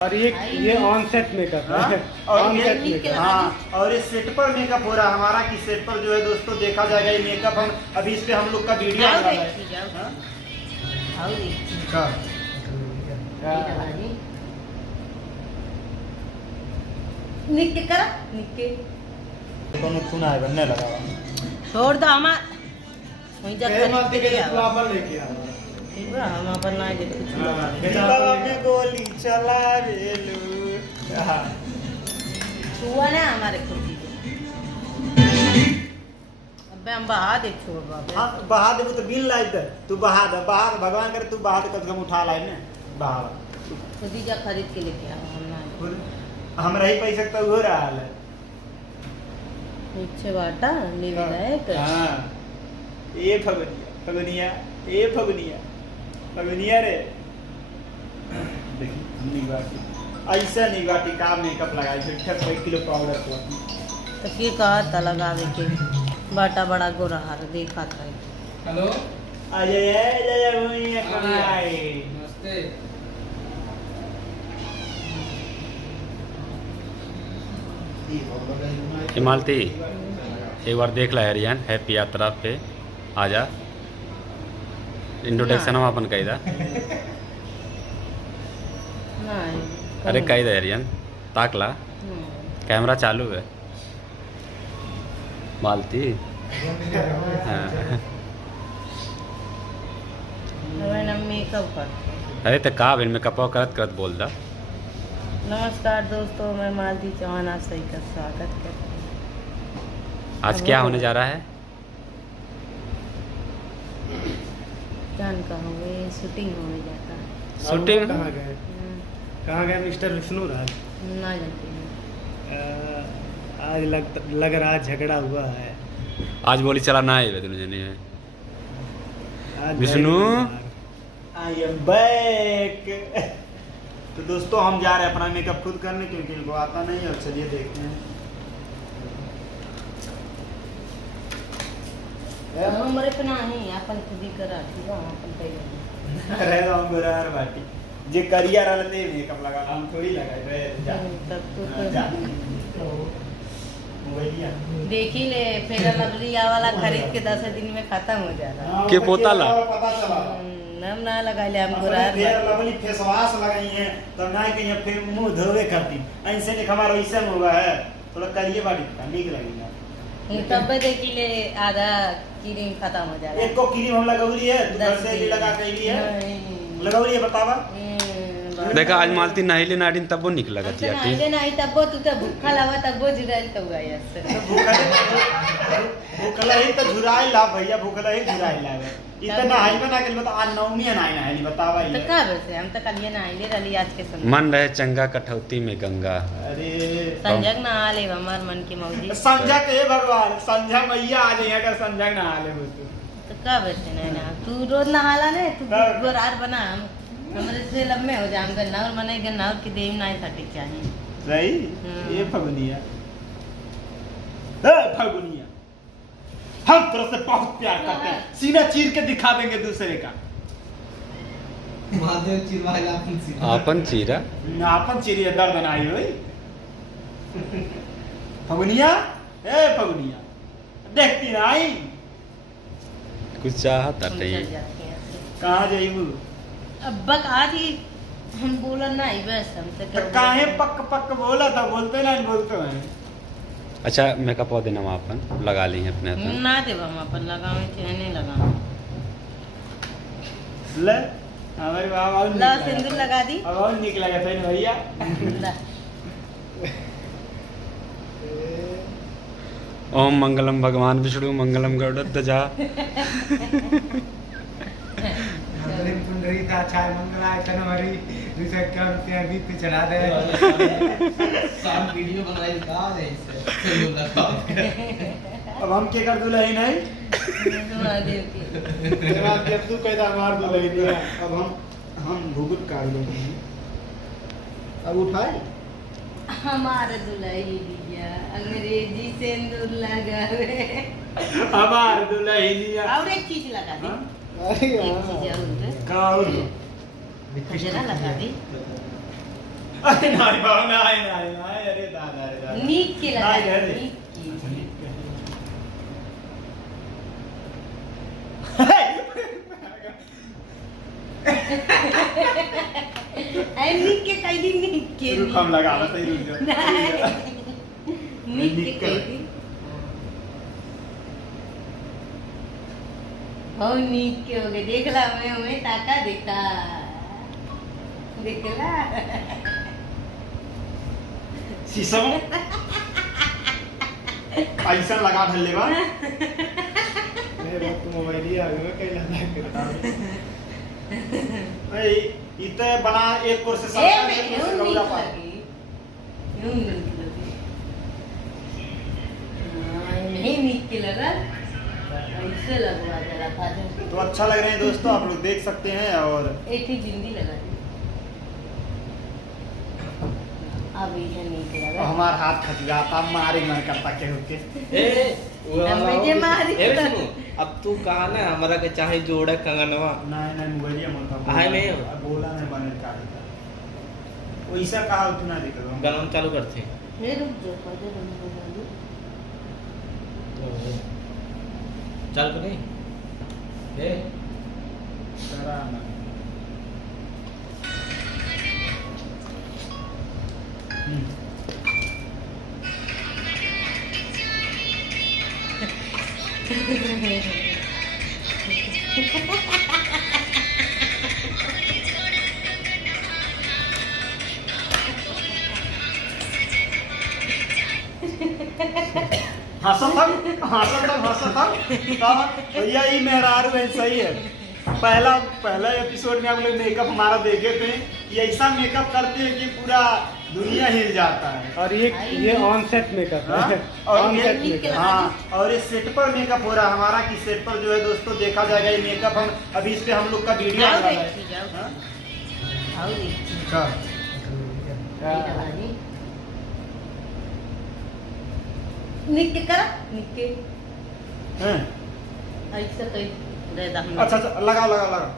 और ये on set makeup है। और ये हाँ, और ये सेट पर मेकअप हो रहा है हमारा कि सेट पर जो है दोस्तों देखा जाएगा ये मेकअप। हम अभी इस पे हम लोग का वीडियो आ रहा है। निक्के करा निक्के तो सुना है बनने लगा छोड़ दो हमार वहीं जा फ्लावर लेके आ हम अपन ना जे में गोली चला रेलू छुआ ना हमारे खुद अबे हम बहा दे छोड़ बाबे हाँ बहा दे तो बिल लाई दे तू बहा दे भगवान करे तू बहा दे कब हम उठा लाई ने बहा खुद ही जा खरीद के लेके आओ हम ना हम रही पैसे तो हो रहा है पीछे बाटा ले जाए तो हां ए फगनिया ए फगनिया रे देखी निगाटी ऐसा निगाटी का मेकअप लगाई फिर 1 किलो पाउडर को तो के कहा था लगावे के बाटा बड़ा गोरा हार देखा था हेलो अजय भैया कभी आए नमस्ते। हिमालती एक बार देख ला हरियान हैप्पी यात्रा पे आजा इंट्रोडक्शन हम अपन कही दा नहीं अरे कही दा हरियान ताकला कैमरा चालू है मालती हाँ। मैंने मेकअप कर अरे तो का बिन मेकअप करत करत बोल दा। नमस्कार दोस्तों, मैं मालती चौहान आप सही का स्वागत करती हूँ। आज क्या होने जा रहा है? जान कहूँगे शूटिंग होने जाता है। शूटिंग कहाँ गए मिस्टर विष्णु राज? ना जानती हूँ। आज लग रहा झगड़ा हुआ है। आज बोली चला ना है दोनों जने आज विष्णु आई एम बैक। तो दोस्तों हम जा रहे हैं अपना मेकअप खुद करने क्योंकि इनको आता नहीं है। और चलिए देखते हैं। हमारे पे नहीं अपन खुद ही करा ठीक है अपन पे रह दो हम गोरार बाटी जे करिया रहते मेकअप लगा हम थोड़ी लगाए रे जा तब तो जा मोबाइलिया देखी ले फेरा लवलिया वाला खरीद के 10 दिन में खत्म हो जाता के पोता ला पता चला नाम ना लगा ले हम गोरार फेर लवली फेस वॉश लगाई है तब ना कि फिर मुंह धोवे करती ऐसे नहीं हमारा वैसा होगा है थोड़ा करिए बाटी ठीक लगेगा। तब देखी ले आधा क्रीम खत्म हो जाएगा। एक को क्रीम हम लगौली है तू घर से भी लगा के ली है लगौली है बतावा देखा आज मालती नहिले नाडिन तब वो निकल लगती है नहीं नहीं तब तू तो भूखा लगा तब वो जुड़ाइल तो हुआ ऐसे भूखला ही तो झुराई ला भैया भूखला ही झुराई ला इतना हाई बना के बता आज नवमी है ना है बतावा तो का वैसे हम तो कल ये ना आइले रली आज के समय मन रहे चंगा कठौती में गंगा। अरे संजग ना आले हमार मन की मौजी संजग हे भगवान संजग मैया आ जाए अगर संजग ना आले तो का वैसे नहीं ना तू रोज नहाला ने तू गोरार बना हमरे से लम्बे हो जाए हम गन्ना और मने गन्ना और की देव नहीं सटी चाहिए सही ये फगुनिया ए फगुनिया हम तेरे से बहुत प्यार करते हैं सीना चीर के दिखा देंगे दूसरे का महादेव चिरवाला आपन चीरा आपन चिड़िया दर्द ना आई होई फगुनिया ए फगुनिया देखती ना आई कुछ चाहता नहीं कहाँ जाइबू अब आज ही हम बोला नहीं बस हम तो काहे पक बोला था बोलते ना बोलते हैं। अच्छा मेकअप और देना अपन लगा ली है अपने हाथ ना देव हम अपन लगावे चाहे नहीं लगावे ले हमारी बाबा ला सिंदूर लगा दी अब और निक लगा था भैया ला ओम मंगलम भगवान विष्णु मंगलम गरुड़ध्वजा पुंडरी का चाय मंगलाय तनवरी 251 रुपया भी पे चढ़ा दे शाम वीडियो बनाई का है इससे चलो लगा अब हम के कर दुल्हन नहीं महादेव की तेरा जब तू कहता मार दुल्हन नहीं अब हम भूगुत काट लेंगे अब उठाए हमारे दुल्हन दिया अंग्रेजी सिंदूर लगावे हमार दुल्हनिया और एक चीज लगा दी अरे एक चीज और काउल जरा लगा दी अरे नहीं बाबा नहीं नहीं नहीं अरे दादा अरे दादा नीक के लगा नहीं, नहीं। नीक की आई नीक के कह दी नीक के रुक हम लगा रहा सही रुक जा नीक के कह दी हो नीक के हो गए देखला हमें टाका देखा देखला शीशम ऐसा लगा ढल्ले बा मेरे वक्त मोबाइल ही आ गया कहीं लगा करता भाई इते बना एक कोर्स से ए सब मैं यूं नीक लगी यूं नीक लगी नहीं नीक के लगा ऐसे लगवा जरा फादर तो अच्छा लग रहे हैं दोस्तों आप लोग देख सकते हैं और एक ही बिंदी लगा दी अब ये नीक लगा हमारा हाथ खजुआता मारे मन करता के होके ए वो हमें जे मारी ए सुनो अब तू कहा ना हमारा के चाहे जोड़ा कंगनवा नहीं नहीं मोबाइल मन का हाय मैं बोला नहीं बने का वैसा कहा उतना दिक्कत गाना चालू करते मैं रुक जा फादर हम बना दो चल करें ए करा ना हंसत भैया ये मेहरारू है सही है पहला एपिसोड में हम लोग मेकअप हमारा देखे थे ये ऐसा मेकअप करते हैं कि पूरा दुनिया हिल जाता है और ये ऑन सेट मेकअप हाँ? है और ऑन ये सेट मेकअप हाँ और ये सेट पर मेकअप हो रहा है हमारा कि सेट पर जो है दोस्तों देखा जाएगा ये मेकअप हम अभी इस पे हम लोग का वीडियो आओ आ रहा है देखी जाओ हाँ? आओ देखी क्या? ये लगानी निक करा निक हैं? ऐसा कहीं दे दा अच्छा अच्छा लगा लगा लगा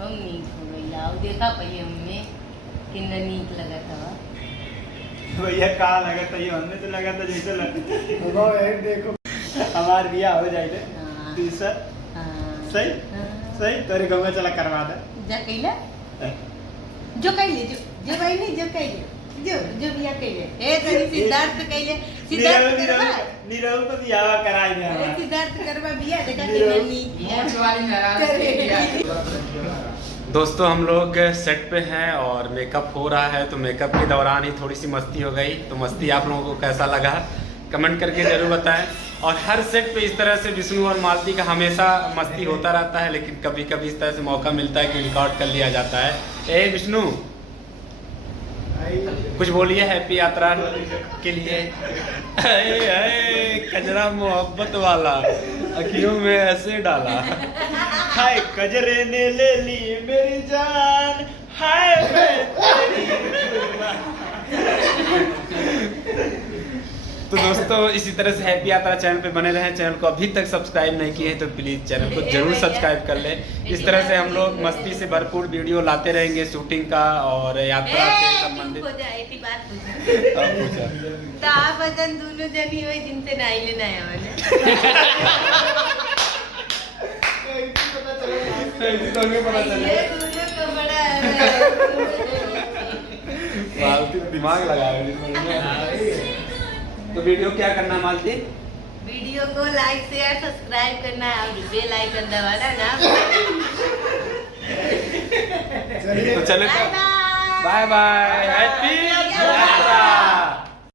हम नीक हो गई आओ देखा पहिए हमने कितना नीक लगा था भैया कहा लगा था ये हमने तो लगा था जैसे वो एक देखो हमार बिया हो जाएगा हाँ। तीसरा हाँ सही हाँ। सही तेरे गाँव में चला करवा दे जा कइला जो कइले जो भाई नहीं जो कइले जो बिया कइले ए तनी सिद्धार्थ कइले सिद्धार्थ करवा नीरव तो बियाह कराई दे ए हमारा सिद्धार्थ करवा बिया देखा कितना नीक किया मोच वाली मेहरारू दोस्तों हम लोग सेट पे हैं और मेकअप हो रहा है तो मेकअप के दौरान ही थोड़ी सी मस्ती हो गई तो मस्ती आप लोगों को कैसा लगा कमेंट करके ज़रूर बताएं और हर सेट पे इस तरह से विष्णु और मालती का हमेशा मस्ती होता रहता है लेकिन कभी कभी इस तरह से मौका मिलता है कि रिकॉर्ड कर लिया जाता है ए विष्णु कुछ बोलिए हैप्पी यात्रा के लिए कजरा मोहब्बत वाला अखियों में ऐसे डाला हाय कजरे ने ले ली मेरी जान हाय मैं तेरी तो दोस्तों इसी तरह से हैप्पी यात्रा चैनल पे बने रहें चैनल को अभी तक सब्सक्राइब नहीं किए हैं तो प्लीज़ चैनल को जरूर सब्सक्राइब कर लें इस तरह से हम लोग मस्ती से भरपूर वीडियो लाते रहेंगे शूटिंग का और यात्रा से संबंधित हो जाए थी बात पूछो अब पूछा तो आप वजन दोनों जनी हुई जिनसे नहीं लेना है वाले तो हमें पता चला ये दोनों को बड़ा है मालती दिमाग लगा रही तो वीडियो क्या करना है मालती वीडियो को लाइक शेयर सब्सक्राइब करना है और बेल आइकन दबाना ना तो चले bye bye bye bye happy यात्रा